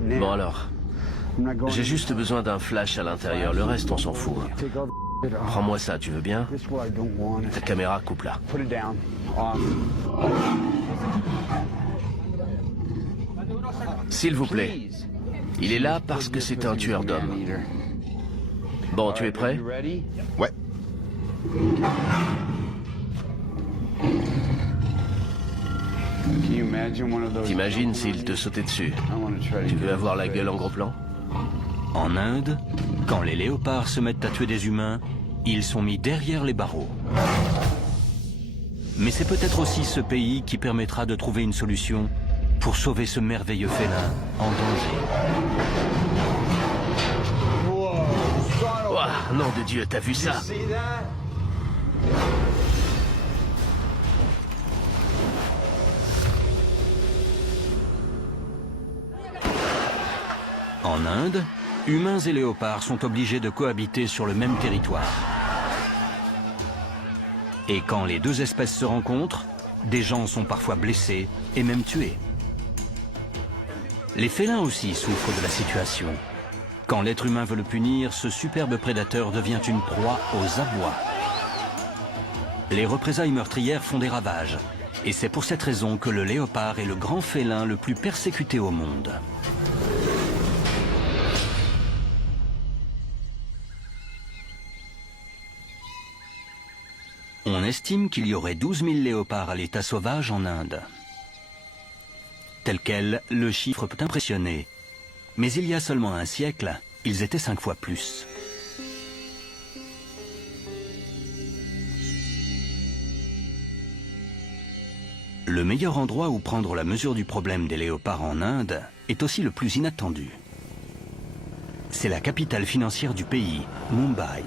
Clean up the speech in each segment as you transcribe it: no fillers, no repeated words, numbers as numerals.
Bon alors, j'ai juste besoin d'un flash à l'intérieur, le reste on s'en fout. Prends-moi ça, tu veux bien? Ta caméra, coupe-la. S'il vous plaît. Il est là parce que c'est un tueur d'hommes. Bon, tu es prêt? Ouais. T'imagines s'il te sautait dessus? Tu veux avoir la gueule en gros plan? En Inde, quand les léopards se mettent à tuer des humains, ils sont mis derrière les barreaux. Mais c'est peut-être aussi ce pays qui permettra de trouver une solution pour sauver ce merveilleux félin en danger. Oh, nom de Dieu, t'as vu ça? En Inde, humains et léopards sont obligés de cohabiter sur le même territoire. Et quand les deux espèces se rencontrent, des gens sont parfois blessés et même tués. Les félins aussi souffrent de la situation. Quand l'être humain veut le punir, ce superbe prédateur devient une proie aux abois. Les représailles meurtrières font des ravages. Et c'est pour cette raison que le léopard est le grand félin le plus persécuté au monde. On estime qu'il y aurait 12 000 léopards à l'état sauvage en Inde. Tel quel, le chiffre peut impressionner. Mais il y a seulement un siècle, ils étaient 5 fois plus. Le meilleur endroit où prendre la mesure du problème des léopards en Inde est aussi le plus inattendu. C'est la capitale financière du pays, Mumbai.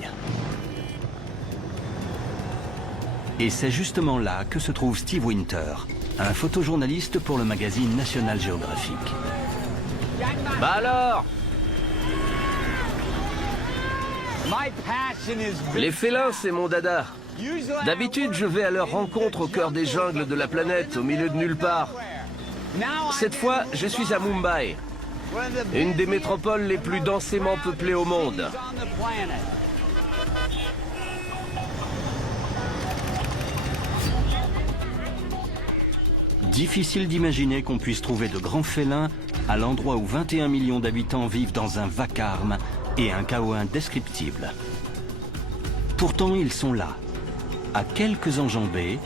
Et c'est justement là que se trouve Steve Winter, un photojournaliste pour le magazine National Geographic. Bah alors? Les félins, c'est mon dada. D'habitude, je vais à leur rencontre au cœur des jungles de la planète, au milieu de nulle part. Cette fois, je suis à Mumbai, une des métropoles les plus densément peuplées au monde. Difficile d'imaginer qu'on puisse trouver de grands félins à l'endroit où 21 millions d'habitants vivent dans un vacarme et un chaos indescriptible. Pourtant, ils sont là, à quelques enjambées,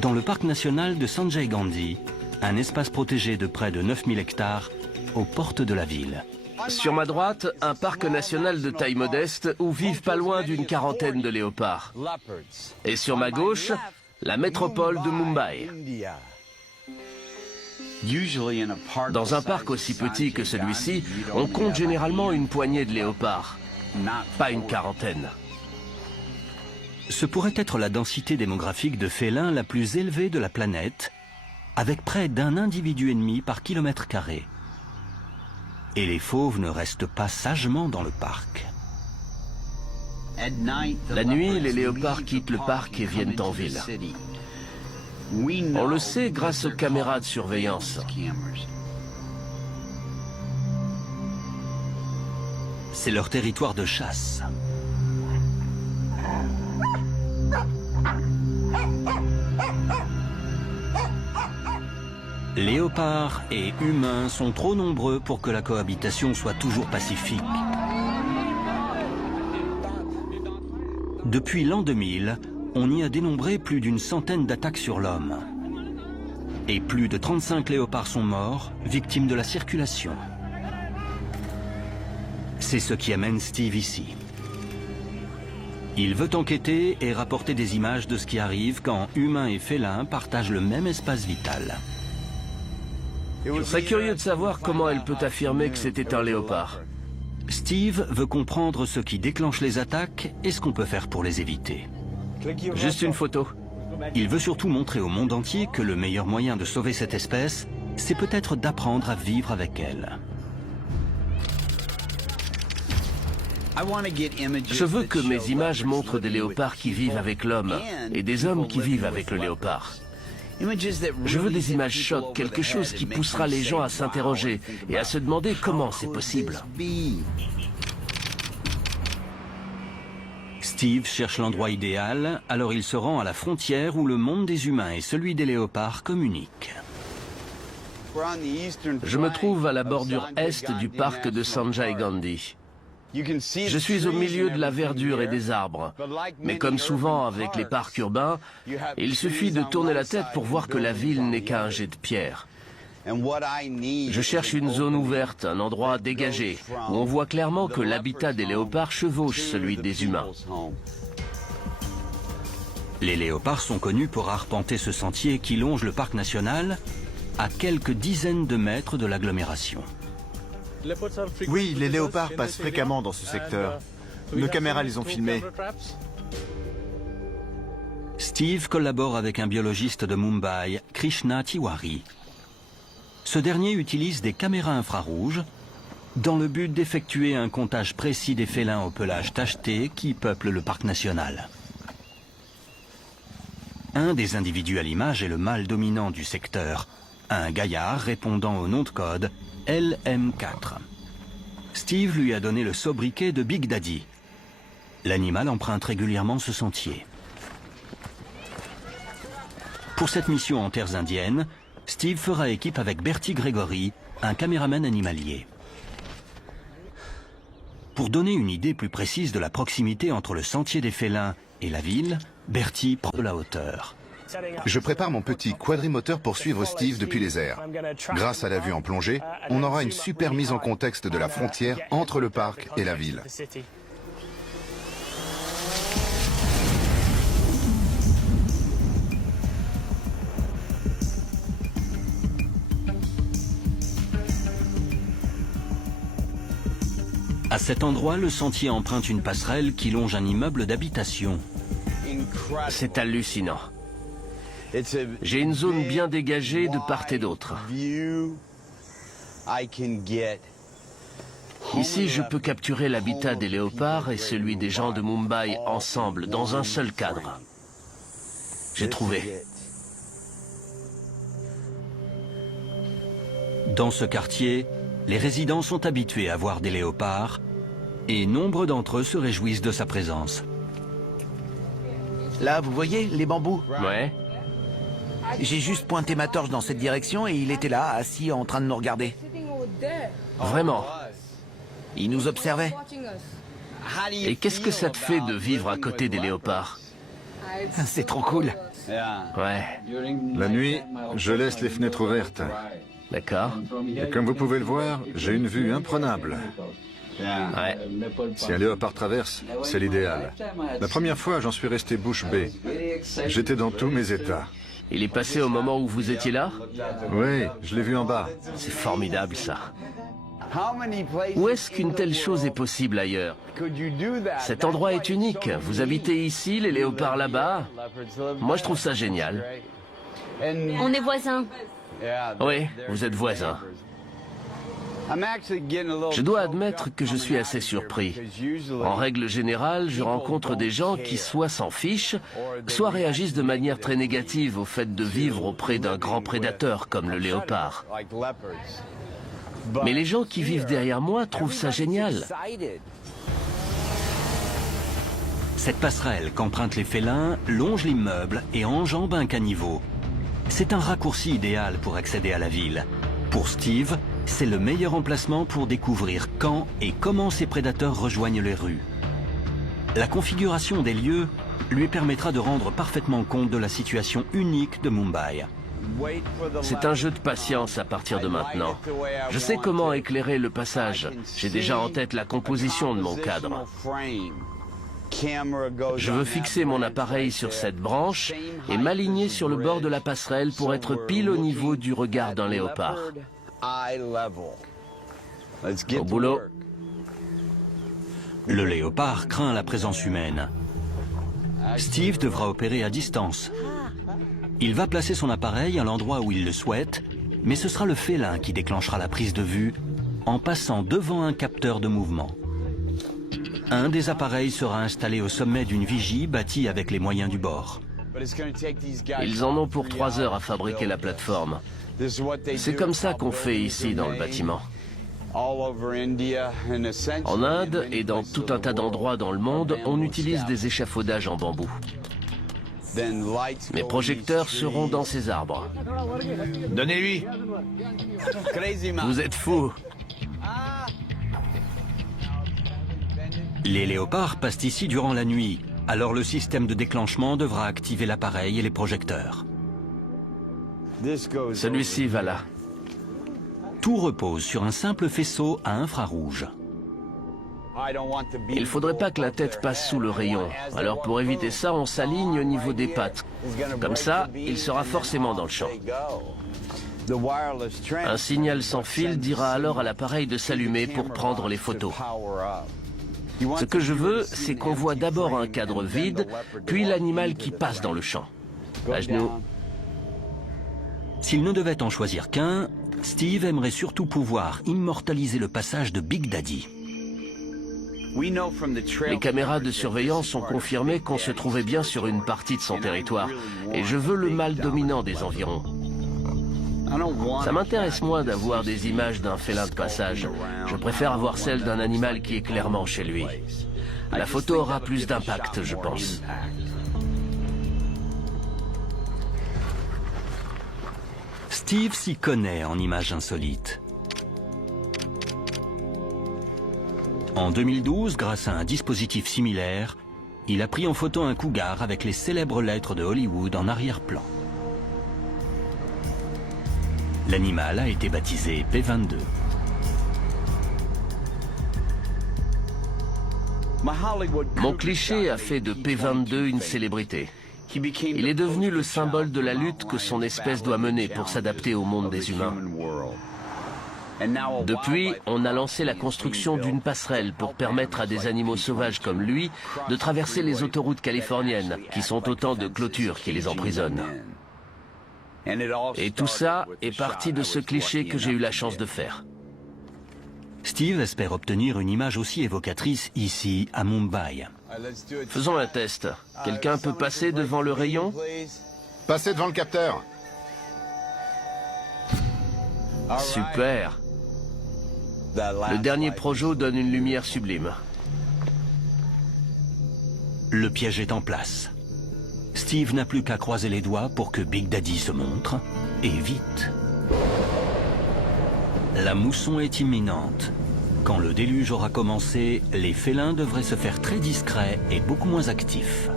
dans le parc national de Sanjay Gandhi, un espace protégé de près de 9000 hectares aux portes de la ville. Sur ma droite, un parc national de taille modeste où vivent pas loin d'une quarantaine de léopards. Et sur ma gauche, la métropole de Mumbai. Dans un parc aussi petit que celui-ci, on compte généralement une poignée de léopards, pas une quarantaine. Ce pourrait être la densité démographique de félins la plus élevée de la planète, avec près d'un individu et demi par kilomètre carré. Et les fauves ne restent pas sagement dans le parc. La nuit, les léopards quittent le parc et viennent en ville. On le sait grâce aux caméras de surveillance. C'est leur territoire de chasse. Léopards et humains sont trop nombreux pour que la cohabitation soit toujours pacifique. Depuis l'an 2000, on y a dénombré plus d'une centaine d'attaques sur l'homme. Et plus de 35 léopards sont morts, victimes de la circulation. C'est ce qui amène Steve ici. Il veut enquêter et rapporter des images de ce qui arrive quand humains et félins partagent le même espace vital. Je serais curieux de savoir comment elle peut affirmer que c'était un léopard. Steve veut comprendre ce qui déclenche les attaques et ce qu'on peut faire pour les éviter. Juste une photo. Il veut surtout montrer au monde entier que le meilleur moyen de sauver cette espèce, c'est peut-être d'apprendre à vivre avec elle. Je veux que mes images montrent des léopards qui vivent avec l'homme et des hommes qui vivent avec le léopard. Je veux des images chocs, quelque chose qui poussera les gens à s'interroger et à se demander comment c'est possible. Steve cherche l'endroit idéal, alors il se rend à la frontière où le monde des humains et celui des léopards communiquent. Je me trouve à la bordure est du parc de Sanjay Gandhi. Je suis au milieu de la verdure et des arbres. Mais comme souvent avec les parcs urbains, il suffit de tourner la tête pour voir que la ville n'est qu'un jet de pierre. Je cherche une zone ouverte, un endroit dégagé, où on voit clairement que l'habitat des léopards chevauche celui des humains. Les léopards sont connus pour arpenter ce sentier qui longe le parc national à quelques dizaines de mètres de l'agglomération. Oui, les léopards passent fréquemment dans ce secteur. Nos caméras les ont filmés. Steve collabore avec un biologiste de Mumbai, Krishna Tiwari. Ce dernier utilise des caméras infrarouges dans le but d'effectuer un comptage précis des félins au pelage tacheté qui peuplent le parc national. Un des individus à l'image est le mâle dominant du secteur, un gaillard répondant au nom de code LM4. Steve lui a donné le sobriquet de Big Daddy. L'animal emprunte régulièrement ce sentier. Pour cette mission en terres indiennes, Steve fera équipe avec Bertie Gregory, un caméraman animalier. Pour donner une idée plus précise de la proximité entre le sentier des félins et la ville, Bertie prend de la hauteur. Je prépare mon petit quadrimoteur pour suivre Steve depuis les airs. Grâce à la vue en plongée, on aura une super mise en contexte de la frontière entre le parc et la ville. À cet endroit, le sentier emprunte une passerelle qui longe un immeuble d'habitation. C'est hallucinant. J'ai une zone bien dégagée de part et d'autre. Ici, je peux capturer l'habitat des léopards et celui des gens de Mumbai ensemble, dans un seul cadre. J'ai trouvé. Dans ce quartier, les résidents sont habitués à voir des léopards et nombre d'entre eux se réjouissent de sa présence. Là, vous voyez, les bambous? Ouais. J'ai juste pointé ma torche dans cette direction et il était là, assis en train de nous regarder. Vraiment. Il nous observait. Et qu'est-ce que ça te fait de vivre à côté des léopards? C'est trop cool. Ouais, La nuit, je laisse les fenêtres ouvertes. d'accord. Et comme vous pouvez le voir, j'ai une vue imprenable. Ouais. Si un léopard traverse, c'est l'idéal. La première fois, j'en suis resté bouche bée. J'étais dans tous mes états. Il est passé au moment où vous étiez là? Oui, je l'ai vu en bas. C'est formidable, ça. Où est-ce qu'une telle chose est possible ailleurs? Cet endroit est unique. Vous habitez ici, les léopards là-bas. Moi, je trouve ça génial. On est voisins. Oui, vous êtes voisins. Je dois admettre que je suis assez surpris. En règle générale, je rencontre des gens qui soit s'en fichent, soit réagissent de manière très négative au fait de vivre auprès d'un grand prédateur comme le léopard. Mais les gens qui vivent derrière moi trouvent ça génial. Cette passerelle qu'empruntent les félins longe l'immeuble et enjambe un caniveau. C'est un raccourci idéal pour accéder à la ville. Pour Steve, c'est le meilleur emplacement pour découvrir quand et comment ces prédateurs rejoignent les rues. La configuration des lieux lui permettra de rendre parfaitement compte de la situation unique de Mumbai. C'est un jeu de patience à partir de maintenant. Je sais comment éclairer le passage. J'ai déjà en tête la composition de mon cadre. Je veux fixer mon appareil sur cette branche et m'aligner sur le bord de la passerelle pour être pile au niveau du regard d'un léopard. Au boulot. Le léopard craint la présence humaine. Steve devra opérer à distance. Il va placer son appareil à l'endroit où il le souhaite, mais ce sera le félin qui déclenchera la prise de vue en passant devant un capteur de mouvement. Un des appareils sera installé au sommet d'une vigie bâtie avec les moyens du bord. Ils en ont pour 3 heures à fabriquer la plateforme. C'est comme ça qu'on fait ici dans le bâtiment. En Inde et dans tout un tas d'endroits dans le monde, on utilise des échafaudages en bambou. Mes projecteurs seront dans ces arbres. Donnez-lui. Vous êtes fous. Les léopards passent ici durant la nuit, alors le système de déclenchement devra activer l'appareil et les projecteurs. Celui-ci va là. Tout repose sur un simple faisceau à infrarouge. Il ne faudrait pas que la tête passe sous le rayon. Alors pour éviter ça, on s'aligne au niveau des pattes. Comme ça, il sera forcément dans le champ. Un signal sans fil dira alors à l'appareil de s'allumer pour prendre les photos. Ce que je veux, c'est qu'on voit d'abord un cadre vide, puis l'animal qui passe dans le champ. À genoux. S'il ne devait en choisir qu'un, Steve aimerait surtout pouvoir immortaliser le passage de Big Daddy. Les caméras de surveillance ont confirmé qu'on se trouvait bien sur une partie de son territoire, et je veux le mâle dominant des environs. Ça m'intéresse moins d'avoir des images d'un félin de passage. Je préfère avoir celle d'un animal qui est clairement chez lui. La photo aura plus d'impact, je pense. Steve s'y connaît en images insolites. En 2012, grâce à un dispositif similaire, il a pris en photo un cougar avec les célèbres lettres de Hollywood en arrière-plan. L'animal a été baptisé P22. Mon cliché a fait de P22 une célébrité. Il est devenu le symbole de la lutte que son espèce doit mener pour s'adapter au monde des humains. Depuis, on a lancé la construction d'une passerelle pour permettre à des animaux sauvages comme lui de traverser les autoroutes californiennes, qui sont autant de clôtures qui les emprisonnent. Et tout ça est parti de ce cliché que j'ai eu la chance de faire. Steve espère obtenir une image aussi évocatrice ici, à Mumbai. Faisons un test. Quelqu'un peut passer devant le rayon? Passez devant le capteur. Super. Le dernier Projo donne une lumière sublime. Le piège est en place. Steve n'a plus qu'à croiser les doigts pour que Big Daddy se montre, et vite. La mousson est imminente. Quand le déluge aura commencé, les félins devraient se faire très discrets et beaucoup moins actifs.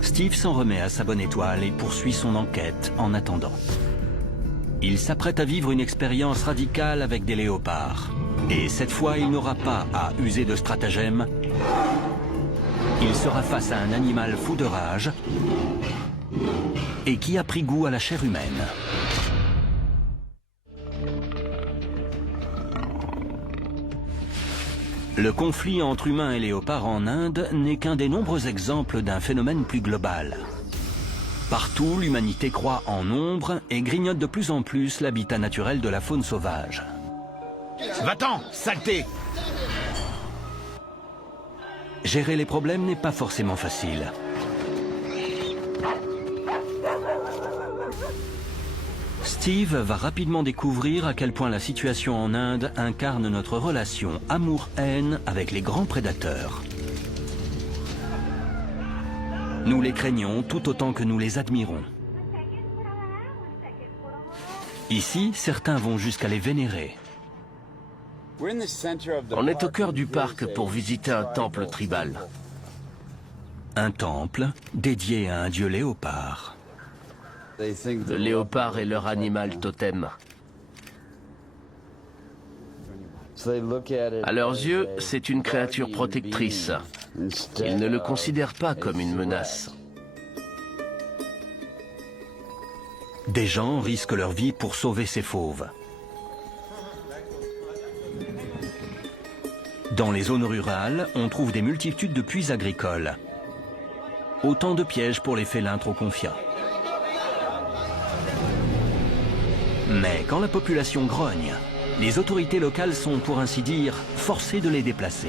Steve s'en remet à sa bonne étoile et poursuit son enquête en attendant. Il s'apprête à vivre une expérience radicale avec des léopards. Et cette fois, il n'aura pas à user de stratagème. Il sera face à un animal fou de rage et qui a pris goût à la chair humaine. Le conflit entre humains et léopards en Inde n'est qu'un des nombreux exemples d'un phénomène plus global. Partout, l'humanité croît en nombre et grignote de plus en plus l'habitat naturel de la faune sauvage. Va-t'en, saleté! Gérer les problèmes n'est pas forcément facile. Steve va rapidement découvrir à quel point la situation en Inde incarne notre relation amour-haine avec les grands prédateurs. Nous les craignons tout autant que nous les admirons. Ici, certains vont jusqu'à les vénérer. On est au cœur du parc pour visiter un temple tribal. Un temple dédié à un dieu léopard. Le léopard est leur animal totem. À leurs yeux, c'est une créature protectrice. Ils ne le considèrent pas comme une menace. Des gens risquent leur vie pour sauver ces fauves. Dans les zones rurales, on trouve des multitudes de puits agricoles. Autant de pièges pour les félins trop confiants. Mais quand la population grogne, les autorités locales sont, pour ainsi dire, forcées de les déplacer.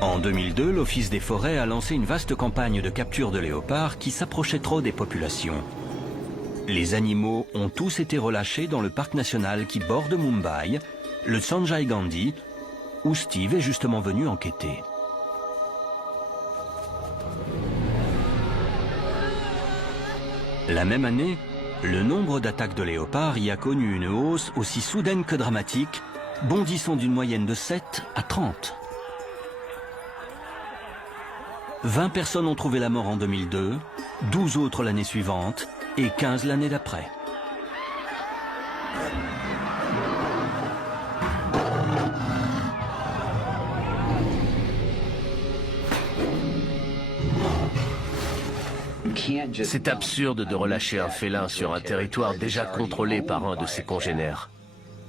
En 2002, l'Office des forêts a lancé une vaste campagne de capture de léopards qui s'approchait trop des populations. Les animaux ont tous été relâchés dans le parc national qui borde Mumbai, le Sanjay Gandhi, où Steve est justement venu enquêter. La même année, le nombre d'attaques de léopards y a connu une hausse aussi soudaine que dramatique, bondissant d'une moyenne de 7 à 30. 20 personnes ont trouvé la mort en 2002, 12 autres l'année suivante et 15 l'année d'après. C'est absurde de relâcher un félin sur un territoire déjà contrôlé par un de ses congénères.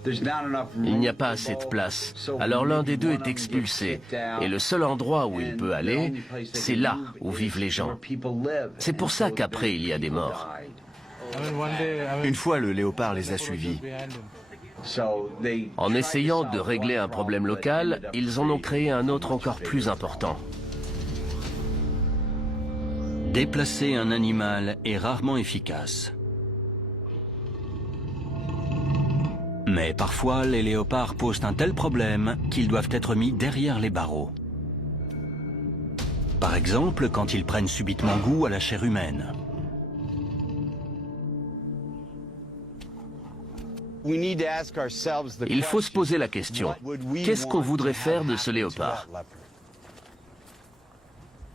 Il n'y a pas assez de place, alors l'un des deux est expulsé, et le seul endroit où il peut aller, c'est là où vivent les gens. C'est pour ça qu'après il y a des morts. Une fois, le léopard les a suivis. En essayant de régler un problème local, ils en ont créé un autre encore plus important. Déplacer un animal est rarement efficace. Mais parfois, les léopards posent un tel problème qu'ils doivent être mis derrière les barreaux. Par exemple, quand ils prennent subitement goût à la chair humaine. Il faut se poser la question, qu'est-ce qu'on voudrait faire de ce léopard?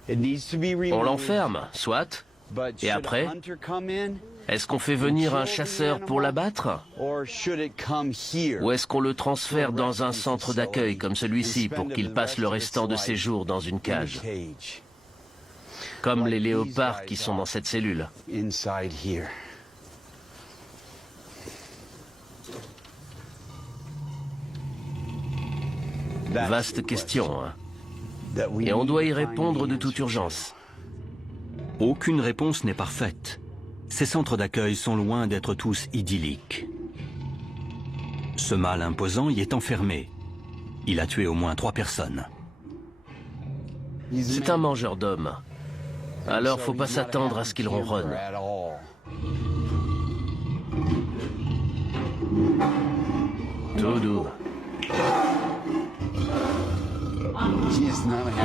On l'enferme, soit, et après, est-ce qu'on fait venir un chasseur pour l'abattre? Ou est-ce qu'on le transfère dans un centre d'accueil comme celui-ci pour qu'il passe le restant de ses jours dans une cage? Comme les léopards qui sont dans cette cellule. Vaste question, hein? Et on doit y répondre de toute urgence. Aucune réponse n'est parfaite. Ces centres d'accueil sont loin d'être tous idylliques. Ce mâle imposant y est enfermé. Il a tué au moins 3 personnes. C'est un mangeur d'hommes. Alors faut pas s'attendre à ce qu'il ronronne. Tout doux.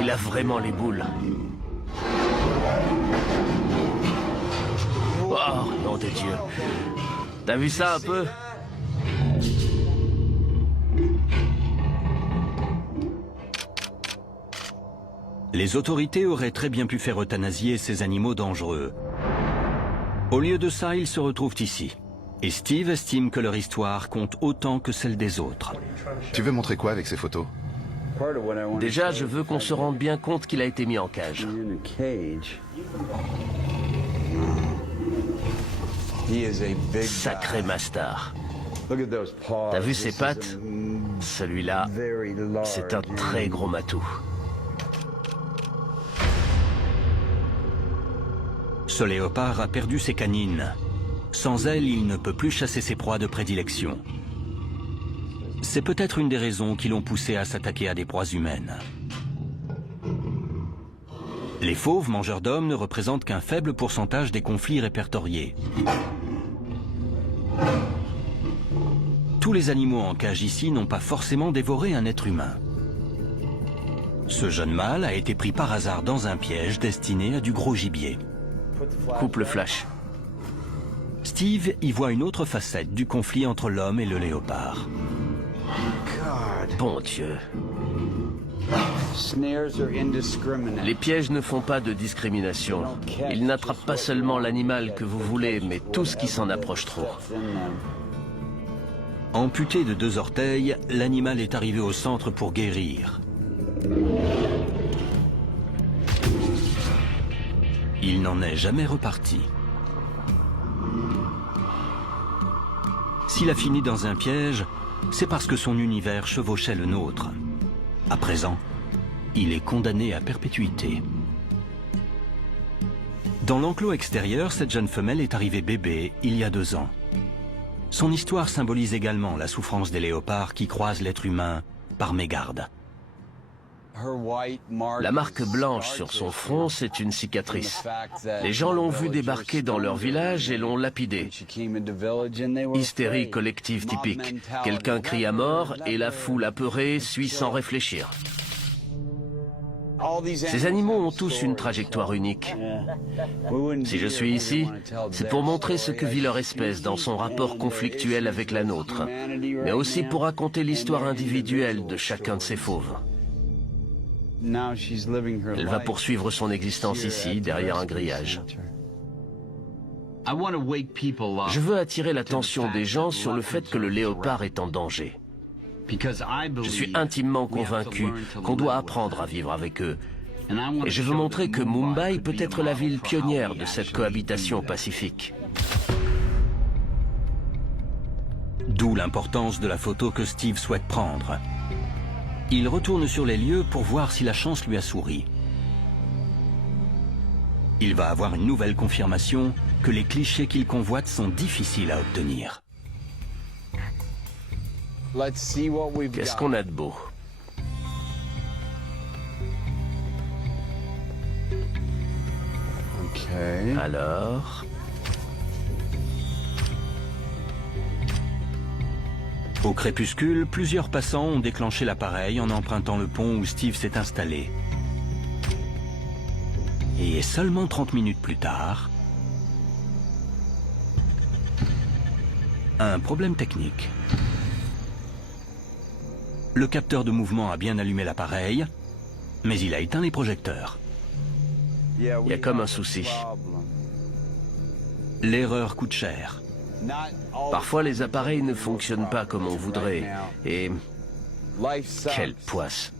Il a vraiment les boules. Oh, nom de Dieu. T'as vu ça un peu? Les autorités auraient très bien pu faire euthanasier ces animaux dangereux. Au lieu de ça, ils se retrouvent ici. Et Steve estime que leur histoire compte autant que celle des autres. Tu veux montrer quoi avec ces photos? Déjà, je veux qu'on se rende bien compte qu'il a été mis en cage. Sacré mastard. T'as vu ses pattes? Celui-là, c'est un très gros matou. Ce léopard a perdu ses canines. Sans elles, il ne peut plus chasser ses proies de prédilection. C'est peut-être une des raisons qui l'ont poussé à s'attaquer à des proies humaines. Les fauves mangeurs d'hommes ne représentent qu'un faible pourcentage des conflits répertoriés. Tous les animaux en cage ici n'ont pas forcément dévoré un être humain. Ce jeune mâle a été pris par hasard dans un piège destiné à du gros gibier. Coupe le flash. Steve y voit une autre facette du conflit entre l'homme et le léopard. Bon Dieu. Les pièges ne font pas de discrimination. Ils n'attrapent pas seulement l'animal que vous voulez, mais tout ce qui s'en approche trop. Amputé de 2 orteils, l'animal est arrivé au centre pour guérir. Il n'en est jamais reparti. S'il a fini dans un piège, c'est parce que son univers chevauchait le nôtre. À présent, il est condamné à perpétuité. Dans l'enclos extérieur, cette jeune femelle est arrivée bébé il y a 2 ans. Son histoire symbolise également la souffrance des léopards qui croisent l'être humain par mégarde. La marque blanche sur son front, c'est une cicatrice. Les gens l'ont vu débarquer dans leur village et l'ont lapidé. Hystérie collective typique. Quelqu'un crie à mort et la foule apeurée suit sans réfléchir. Ces animaux ont tous une trajectoire unique. Si je suis ici, c'est pour montrer ce que vit leur espèce dans son rapport conflictuel avec la nôtre, mais aussi pour raconter l'histoire individuelle de chacun de ces fauves. Elle va poursuivre son existence ici, derrière un grillage. Je veux attirer l'attention des gens sur le fait que le léopard est en danger. Je suis intimement convaincu qu'on doit apprendre à vivre avec eux. Et je veux montrer que Mumbai peut être la ville pionnière de cette cohabitation pacifique. D'où l'importance de la photo que Steve souhaite prendre. Il retourne sur les lieux pour voir si la chance lui a souri. Il va avoir une nouvelle confirmation que les clichés qu'il convoite sont difficiles à obtenir. Qu'est-ce qu'on a de beau? Alors... Au crépuscule, plusieurs passants ont déclenché l'appareil en empruntant le pont où Steve s'est installé. Et seulement 30 minutes plus tard... Un problème technique. Le capteur de mouvement a bien allumé l'appareil, mais il a éteint les projecteurs. Il y a comme un souci. L'erreur coûte cher. Parfois, les appareils ne fonctionnent pas comme on voudrait. Et... quelle poisse.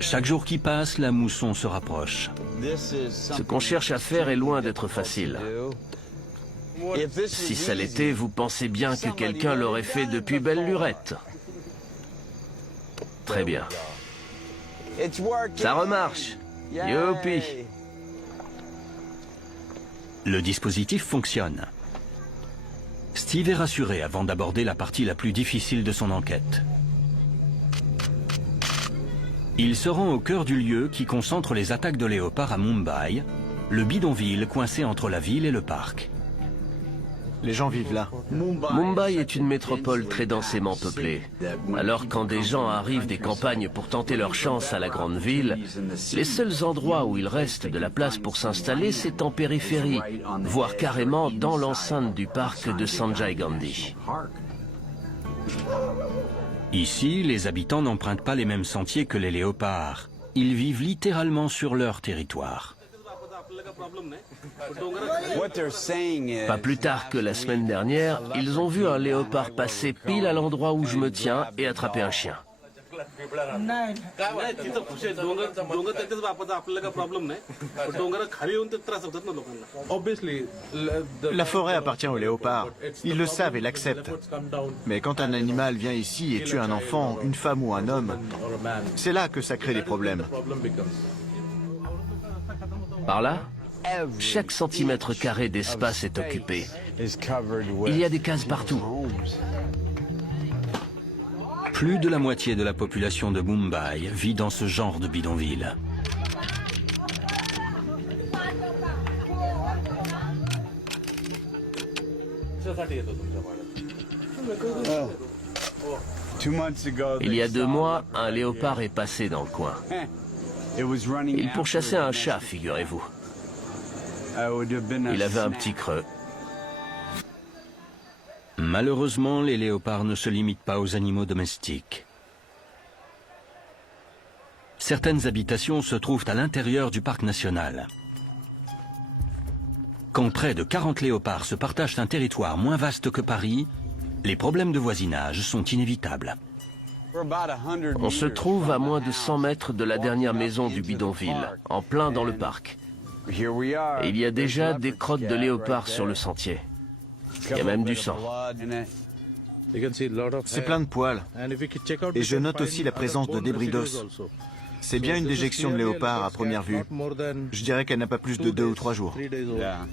Chaque jour qui passe, la mousson se rapproche. Ce qu'on cherche à faire est loin d'être facile. Si ça l'était, vous pensez bien que quelqu'un l'aurait fait depuis belle lurette. Très bien. Ça remarche. Youpi. Le dispositif fonctionne. Steve est rassuré avant d'aborder la partie la plus difficile de son enquête. Il se rend au cœur du lieu qui concentre les attaques de léopards à Mumbai, le bidonville coincé entre la ville et le parc. Les gens vivent là. Mumbai est une métropole très densément peuplée. Alors quand des gens arrivent des campagnes pour tenter leur chance à la grande ville, les seuls endroits où il reste de la place pour s'installer, c'est en périphérie, voire carrément dans l'enceinte du parc de Sanjay Gandhi. Ici, les habitants n'empruntent pas les mêmes sentiers que les léopards. Ils vivent littéralement sur leur territoire. Pas plus tard que la semaine dernière, ils ont vu un léopard passer pile à l'endroit où je me tiens et attraper un chien. La forêt appartient aux léopards. Ils le savent et l'acceptent. Mais quand un animal vient ici et tue un enfant, une femme ou un homme, c'est là que ça crée des problèmes. Par là, chaque centimètre carré d'espace est occupé. Il y a des cases partout. Plus de la moitié de la population de Mumbai vit dans ce genre de bidonville. Il y a 2 mois, un léopard est passé dans le coin. Il pourchassait un chat, figurez-vous. Il avait un petit creux. Malheureusement, les léopards ne se limitent pas aux animaux domestiques. Certaines habitations se trouvent à l'intérieur du parc national. Quand près de 40 léopards se partagent un territoire moins vaste que Paris, les problèmes de voisinage sont inévitables. On se trouve à moins de 100 mètres de la dernière maison du bidonville, en plein dans le parc. Et il y a déjà des crottes de léopards sur le sentier. Il y a même du sang. C'est plein de poils. Et je note aussi la présence de débris d'os. C'est bien une déjection de léopard à première vue. Je dirais qu'elle n'a pas plus de 2 ou 3 jours.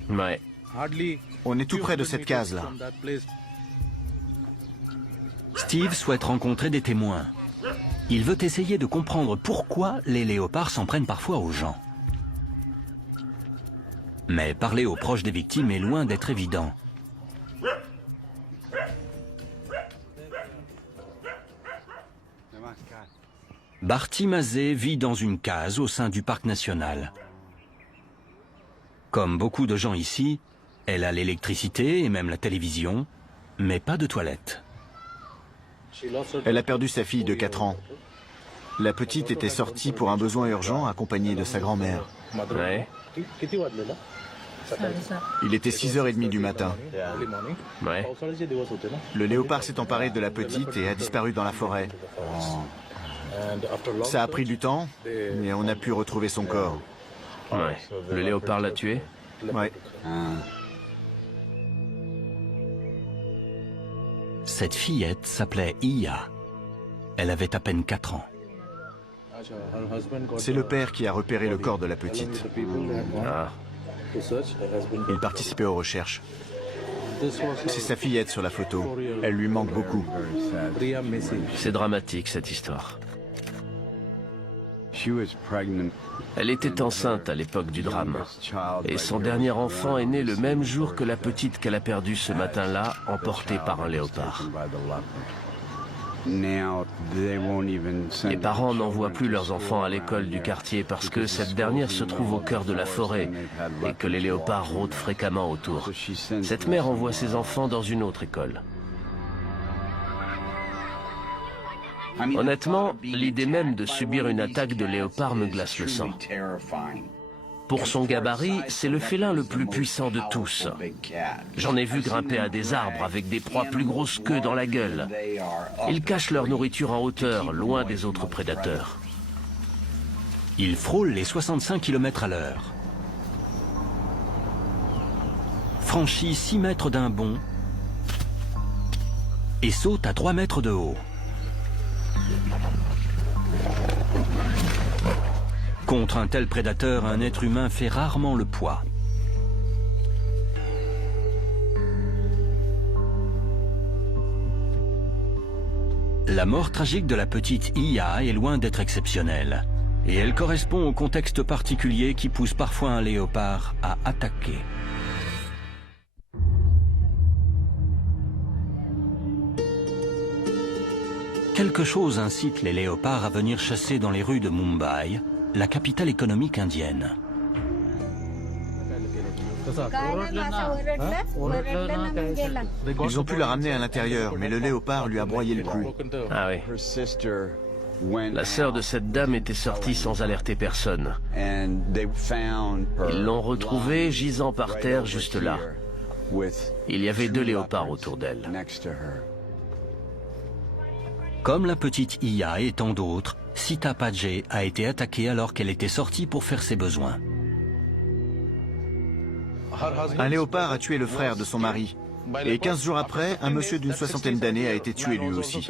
Ouais. On est tout près de cette case-là. Steve souhaite rencontrer des témoins. Il veut essayer de comprendre pourquoi les léopards s'en prennent parfois aux gens. Mais parler aux proches des victimes est loin d'être évident. Barty Mazet vit dans une case au sein du parc national. Comme beaucoup de gens ici, elle a l'électricité et même la télévision, mais pas de toilette. Elle a perdu sa fille de 4 ans. La petite était sortie pour un besoin urgent accompagnée de sa grand-mère. Ouais. Il était 6h30 du matin. Ouais. Le léopard s'est emparé de la petite et a disparu dans la forêt. Ça a pris du temps, mais on a pu retrouver son corps. Ouais. Le léopard l'a tué? Ouais. Cette fillette s'appelait Iya. Elle avait à peine 4 ans. C'est le père qui a repéré le corps de la petite. Ah. Il participait aux recherches. C'est sa fillette sur la photo. Elle lui manque beaucoup. C'est dramatique, cette histoire. Elle était enceinte à l'époque du drame. Et son dernier enfant est né le même jour que la petite qu'elle a perdue ce matin-là, emportée par un léopard. Les parents n'envoient plus leurs enfants à l'école du quartier parce que cette dernière se trouve au cœur de la forêt et que les léopards rôdent fréquemment autour. Cette mère envoie ses enfants dans une autre école. Honnêtement, l'idée même de subir une attaque de léopard me glace le sang. Pour son gabarit, c'est le félin le plus puissant de tous. J'en ai vu grimper à des arbres avec des proies plus grosses qu'eux dans la gueule. Ils cachent leur nourriture en hauteur, loin des autres prédateurs. Il frôle les 65 km à l'heure. Franchit 6 mètres d'un bond et saute à 3 mètres de haut. Contre un tel prédateur, un être humain fait rarement le poids. La mort tragique de la petite Iya est loin d'être exceptionnelle. Et elle correspond au contexte particulier qui pousse parfois un léopard à attaquer. Quelque chose incite les léopards à venir chasser dans les rues de Mumbai, la capitale économique indienne. Ils ont pu la ramener à l'intérieur, mais le léopard lui a broyé le cou. Ah oui. La sœur de cette dame était sortie sans alerter personne. Ils l'ont retrouvée gisant par terre juste là. Il y avait 2 léopards autour d'elle. Comme la petite Iya et tant d'autres, Sita Pajay a été attaquée alors qu'elle était sortie pour faire ses besoins. Un léopard a tué le frère de son mari. Et 15 jours après, un monsieur d'une 60aine d'années a été tué lui aussi.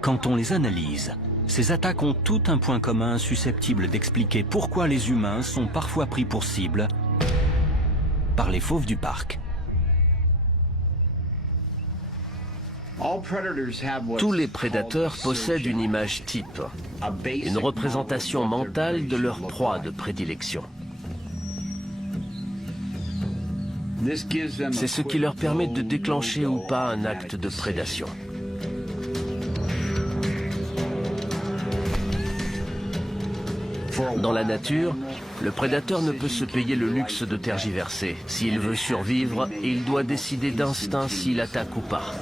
Quand on les analyse, ces attaques ont tout un point commun susceptible d'expliquer pourquoi les humains sont parfois pris pour cible par les fauves du parc. Tous les prédateurs possèdent une image type, une représentation mentale de leur proie de prédilection. C'est ce qui leur permet de déclencher ou pas un acte de prédation. Dans la nature, le prédateur ne peut se payer le luxe de tergiverser. S'il veut survivre, il doit décider d'instinct s'il attaque ou pas.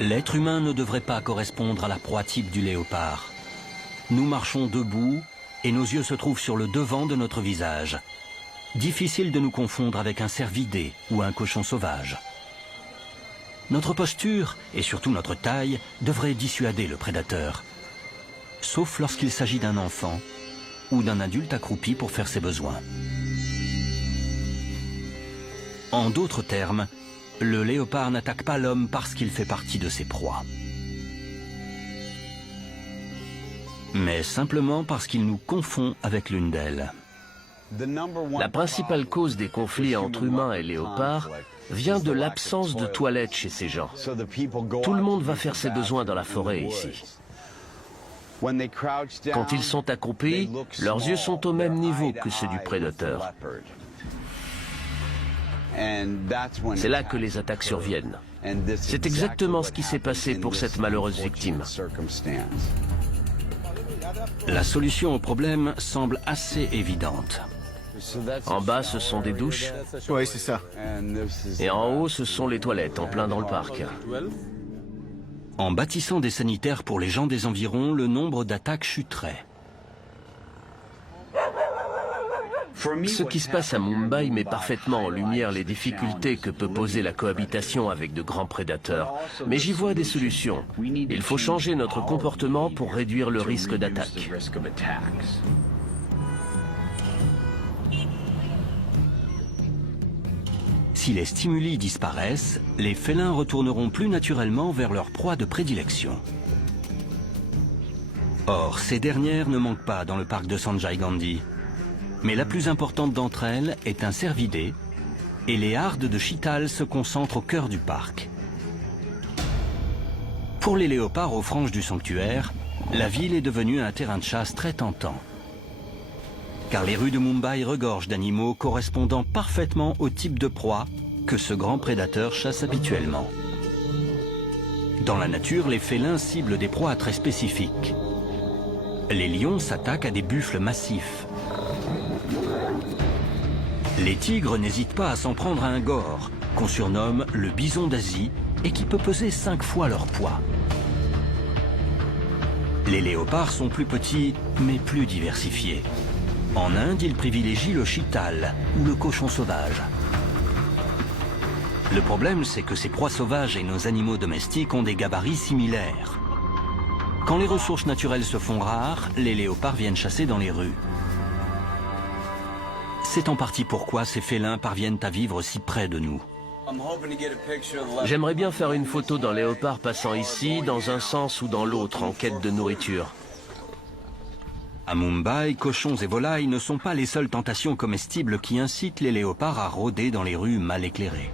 L'être humain ne devrait pas correspondre à la proie type du léopard. Nous marchons debout et nos yeux se trouvent sur le devant de notre visage. Difficile de nous confondre avec un cervidé ou un cochon sauvage. Notre posture, et surtout notre taille, devrait dissuader le prédateur. Sauf lorsqu'il s'agit d'un enfant ou d'un adulte accroupi pour faire ses besoins. En d'autres termes, le léopard n'attaque pas l'homme parce qu'il fait partie de ses proies. Mais simplement parce qu'il nous confond avec l'une d'elles. La principale cause des conflits entre humains et léopards vient de l'absence de toilettes chez ces gens. Tout le monde va faire ses besoins dans la forêt ici. Quand ils sont accroupis, leurs yeux sont au même niveau que ceux du prédateur. C'est là que les attaques surviennent. C'est exactement ce qui s'est passé pour cette malheureuse victime. La solution au problème semble assez évidente. En bas, ce sont des douches. Oui, c'est ça. Et en haut, ce sont les toilettes, en plein dans le parc. En bâtissant des sanitaires pour les gens des environs, le nombre d'attaques chuterait. Ce qui se passe à Mumbai met parfaitement en lumière les difficultés que peut poser la cohabitation avec de grands prédateurs. Mais j'y vois des solutions. Il faut changer notre comportement pour réduire le risque d'attaque. Si les stimuli disparaissent, les félins retourneront plus naturellement vers leur proie de prédilection. Or, ces dernières ne manquent pas dans le parc de Sanjay Gandhi. Mais la plus importante d'entre elles est un cervidé, et les hardes de Chital se concentrent au cœur du parc. Pour les léopards aux franges du sanctuaire, la ville est devenue un terrain de chasse très tentant. Car les rues de Mumbai regorgent d'animaux correspondant parfaitement au type de proie que ce grand prédateur chasse habituellement. Dans la nature, les félins ciblent des proies très spécifiques. Les lions s'attaquent à des buffles massifs. Les tigres n'hésitent pas à s'en prendre à un gore, qu'on surnomme le bison d'Asie et qui peut peser 5 fois leur poids. Les léopards sont plus petits, mais plus diversifiés. En Inde, ils privilégient le chital, ou le cochon sauvage. Le problème, c'est que ces proies sauvages et nos animaux domestiques ont des gabarits similaires. Quand les ressources naturelles se font rares, les léopards viennent chasser dans les rues. C'est en partie pourquoi ces félins parviennent à vivre si près de nous. J'aimerais bien faire une photo d'un léopard passant ici, dans un sens ou dans l'autre, en quête de nourriture. À Mumbai, cochons et volailles ne sont pas les seules tentations comestibles qui incitent les léopards à rôder dans les rues mal éclairées.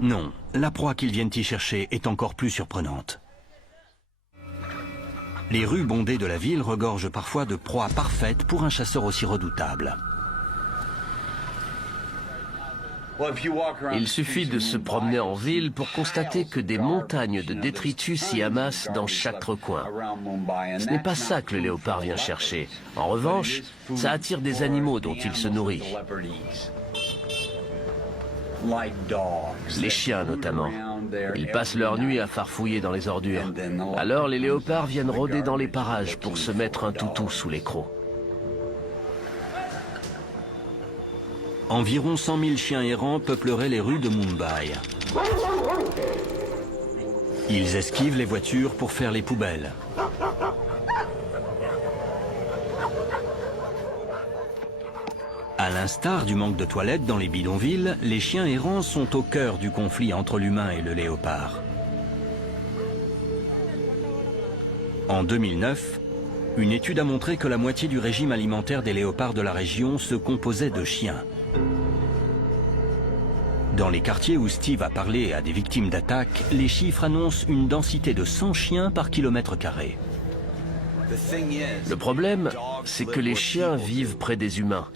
Non, la proie qu'ils viennent y chercher est encore plus surprenante. Les rues bondées de la ville regorgent parfois de proies parfaites pour un chasseur aussi redoutable. Il suffit de se promener en ville pour constater que des montagnes de détritus s'y amassent dans chaque recoin. Ce n'est pas ça que le léopard vient chercher. En revanche, ça attire des animaux dont il se nourrit. Les chiens notamment. Ils passent leur nuit à farfouiller dans les ordures. Alors les léopards viennent rôder dans les parages pour se mettre un toutou sous les crocs. Environ 100 000 chiens errants peupleraient les rues de Mumbai. Ils esquivent les voitures pour faire les poubelles. À l'instar du manque de toilettes dans les bidonvilles, les chiens errants sont au cœur du conflit entre l'humain et le léopard. En 2009, une étude a montré que la moitié du régime alimentaire des léopards de la région se composait de chiens. Dans les quartiers où Steve a parlé à des victimes d'attaques, les chiffres annoncent une densité de 100 chiens par kilomètre carré. Le problème, c'est que les chiens vivent près des humains.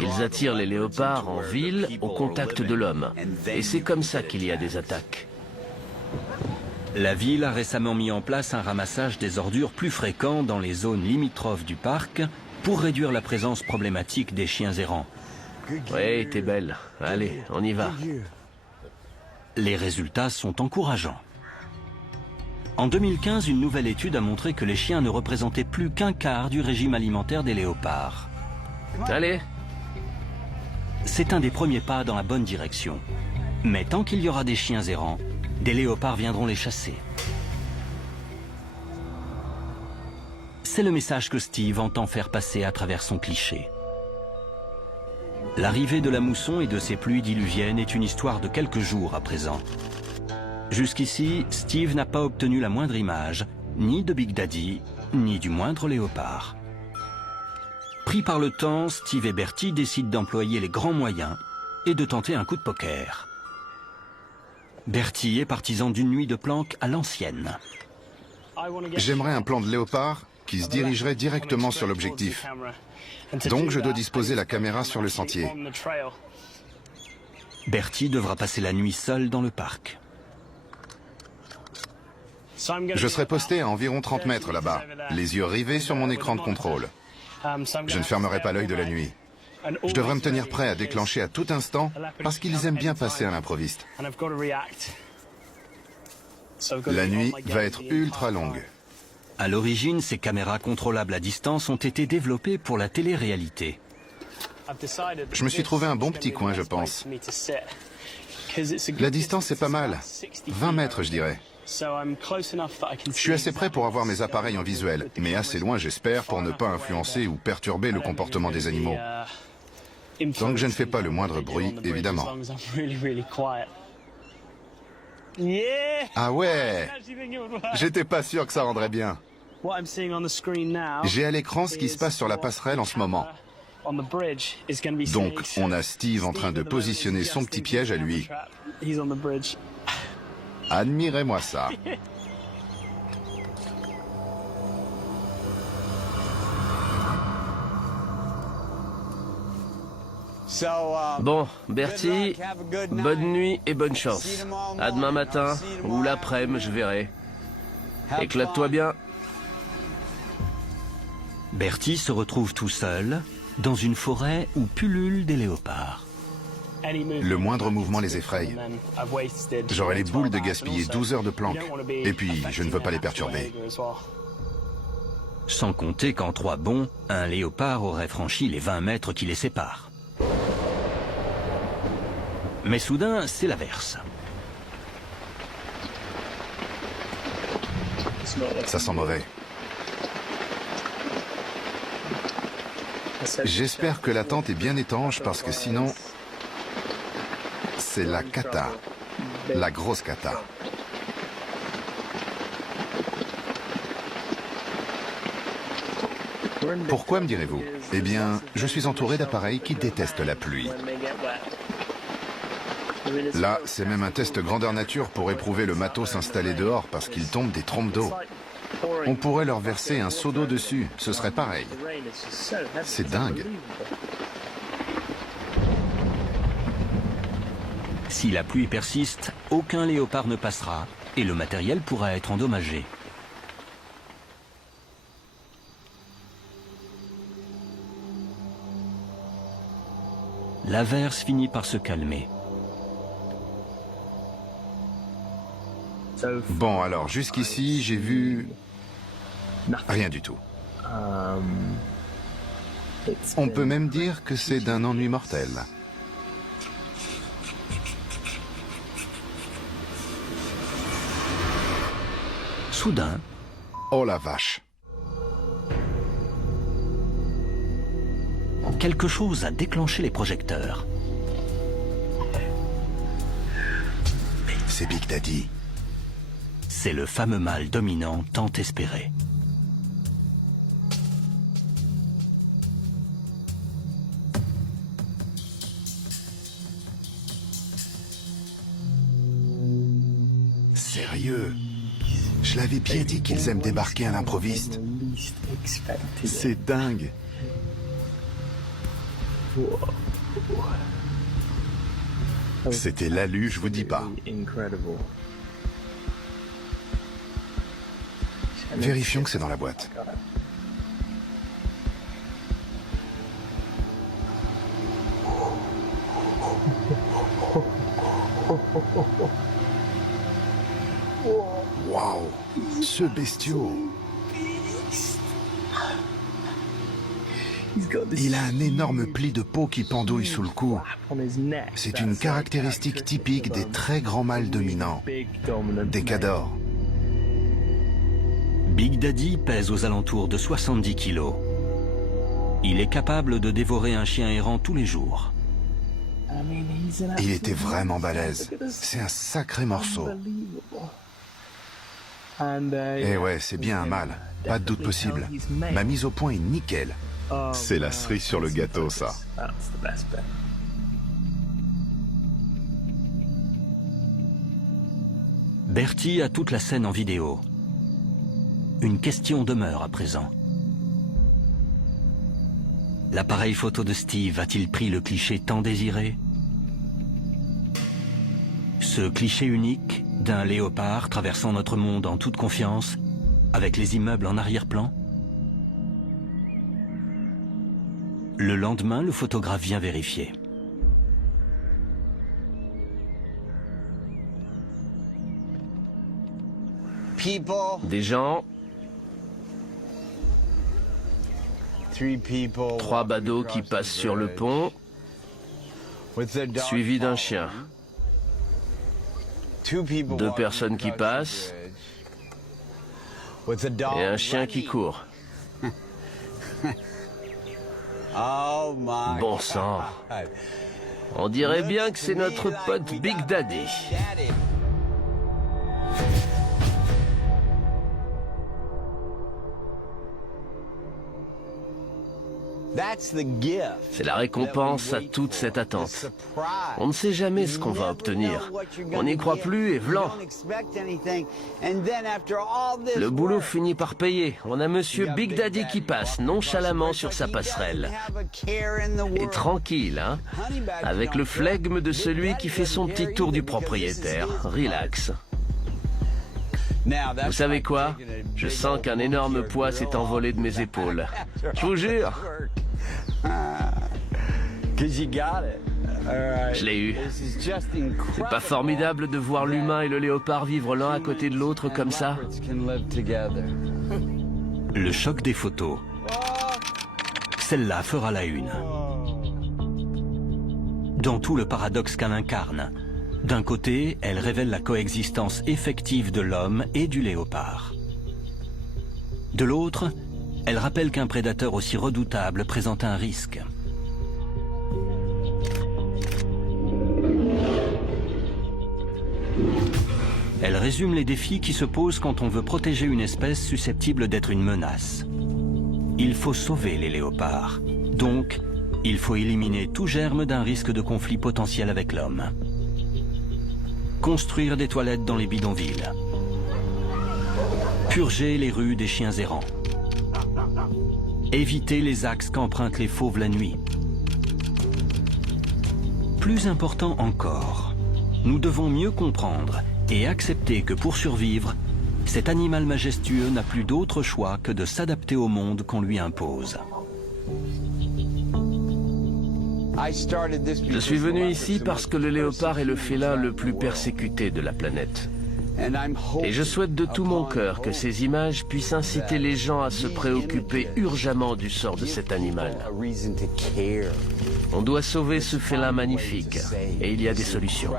Ils attirent les léopards en ville au contact de l'homme. Et c'est comme ça qu'il y a des attaques. La ville a récemment mis en place un ramassage des ordures plus fréquent dans les zones limitrophes du parc pour réduire la présence problématique des chiens errants. Ouais, t'es belle. Allez, on y va. Les résultats sont encourageants. En 2015, une nouvelle étude a montré que les chiens ne représentaient plus qu'un quart du régime alimentaire des léopards. Allez. C'est un des premiers pas dans la bonne direction. Mais tant qu'il y aura des chiens errants, des léopards viendront les chasser. C'est le message que Steve entend faire passer à travers son cliché. L'arrivée de la mousson et de ses pluies diluviennes est une histoire de quelques jours à présent. Jusqu'ici, Steve n'a pas obtenu la moindre image, ni de Big Daddy, ni du moindre léopard. Pris par le temps, Steve et Bertie décident d'employer les grands moyens et de tenter un coup de poker. Bertie est partisan d'une nuit de planque à l'ancienne. J'aimerais un plan de léopard qui se dirigerait directement sur l'objectif. Donc je dois disposer la caméra sur le sentier. Bertie devra passer la nuit seul dans le parc. Je serai posté à environ 30 mètres là-bas, les yeux rivés sur mon écran de contrôle. Je ne fermerai pas l'œil de la nuit. Je devrais me tenir prêt à déclencher à tout instant parce qu'ils aiment bien passer à l'improviste. La nuit va être ultra longue. À l'origine, ces caméras contrôlables à distance ont été développées pour la télé-réalité. Je me suis trouvé un bon petit coin, je pense. La distance est pas mal. 20 mètres, je dirais. Je suis assez près pour avoir mes appareils en visuel, mais assez loin, j'espère, pour ne pas influencer ou perturber le comportement des animaux. Tant que je ne fais pas le moindre bruit, évidemment. Ah ouais! J'étais pas sûr que ça rendrait bien. J'ai à l'écran ce qui se passe sur la passerelle en ce moment. Donc, on a Steve en train de positionner son petit piège à lui. Admirez-moi ça. Bon, Bertie, bonne nuit et bonne chance. À demain matin, ou l'après-midi, je verrai. Éclate-toi bien. Bertie se retrouve tout seul dans une forêt où pullulent des léopards. Le moindre mouvement les effraie. J'aurais les boules de gaspiller 12 heures de planque. Et puis, je ne veux pas les perturber. Sans compter qu'en 3 bonds, un léopard aurait franchi les 20 mètres qui les séparent. Mais soudain, c'est l'averse. Ça sent mauvais. J'espère que la tente est bien étanche parce que sinon, c'est la cata. La grosse cata. Pourquoi, me direz-vous? Eh bien, je suis entouré d'appareils qui détestent la pluie. Là, c'est même un test grandeur nature pour éprouver le matos installé dehors parce qu'il tombe des trompes d'eau. On pourrait leur verser un seau d'eau dessus, ce serait pareil. C'est dingue. Si la pluie persiste, aucun léopard ne passera et le matériel pourra être endommagé. L'averse finit par se calmer. Bon, alors, jusqu'ici, j'ai vu... rien du tout. On peut même dire que c'est d'un ennui mortel. Soudain, Oh la vache! quelque chose a déclenché les projecteurs. C'est Big Daddy. C'est le fameux mâle dominant tant espéré. Sérieux? Je l'avais bien dit qu'ils aiment débarquer à l'improviste. C'est dingue. C'était l'alu, je vous dis pas. Vérifions que c'est dans la boîte. Waouh! Ce bestiau! Il a un énorme pli de peau qui pendouille sous le cou. C'est une caractéristique typique des très grands mâles dominants, des cadors. Big Daddy pèse aux alentours de 70 kilos. Il est capable de dévorer un chien errant tous les jours. Il était vraiment balèze. C'est un sacré morceau. Eh ouais, c'est bien un mâle. Pas de doute possible. Ma mise au point est nickel. C'est la cerise sur le gâteau, ça. Bertie a toute la scène en vidéo. Une question demeure à présent. L'appareil photo de Steve a-t-il pris le cliché tant désiré? Ce cliché unique d'un léopard traversant notre monde en toute confiance, avec les immeubles en arrière-plan? Le lendemain, le photographe vient vérifier. Des gens, 3 badauds qui passent sur le pont, suivis d'un chien. 2 personnes qui passent et un chien qui court. Bon sang. On dirait bien que c'est notre pote Big Daddy. C'est la récompense à toute cette attente. On ne sait jamais ce qu'on va obtenir. On n'y croit plus et vlan. Le boulot finit par payer. On a monsieur Big Daddy qui passe nonchalamment sur sa passerelle. Et tranquille, hein, avec le flegme de celui qui fait son petit tour du propriétaire. Relax. Vous savez quoi? Je sens qu'un énorme poids s'est envolé de mes épaules. Je vous jure. Je l'ai eu. C'est pas formidable de voir l'humain et le léopard vivre l'un à côté de l'autre comme ça? Le choc des photos. Celle-là fera la une. Dans tout le paradoxe qu'elle incarne, d'un côté, elle révèle la coexistence effective de l'homme et du léopard. De l'autre, elle rappelle qu'un prédateur aussi redoutable présente un risque. Elle résume les défis qui se posent quand on veut protéger une espèce susceptible d'être une menace. Il faut sauver les léopards. Donc, il faut éliminer tout germe d'un risque de conflit potentiel avec l'homme. Construire des toilettes dans les bidonvilles. Purger les rues des chiens errants. Éviter les axes qu'empruntent les fauves la nuit. Plus important encore, nous devons mieux comprendre et accepter que pour survivre, cet animal majestueux n'a plus d'autre choix que de s'adapter au monde qu'on lui impose. Je suis venu ici parce que le léopard est le félin le plus persécuté de la planète. Et je souhaite de tout mon cœur que ces images puissent inciter les gens à se préoccuper urgemment du sort de cet animal. On doit sauver ce félin magnifique, et il y a des solutions.